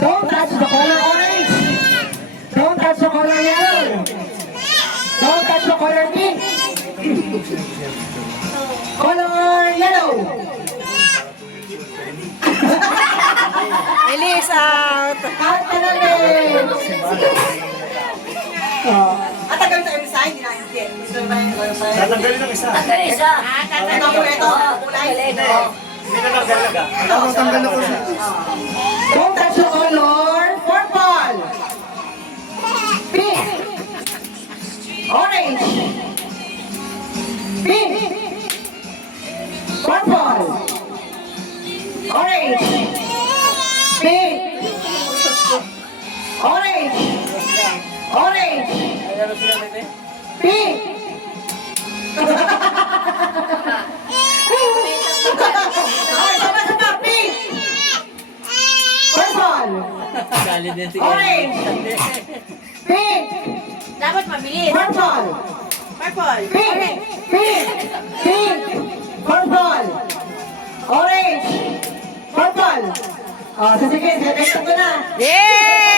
Don't touch the color orange. Don't touch the color yellow. Don't touch the color pink. Color yellow. Release out! Out ka na rin. At tagal tayo sa hindi na hindi. Tatanggalin ng isa. Ito po ito. Kulay. Hindi na nagdalaga. Tanggal ako siya. Don't touch the color purple. Pink. Orange. Pink. Purple. Orange. Pink. Orange. Orange. Pink. Okay, sama-sama. Pink. Purple. Orange. Pink. Dapat mabilis. Purple. Purple. Pink. Pink. Pink. Purple. Orange. Purple. Oh, so sige, sige ko na. Yay!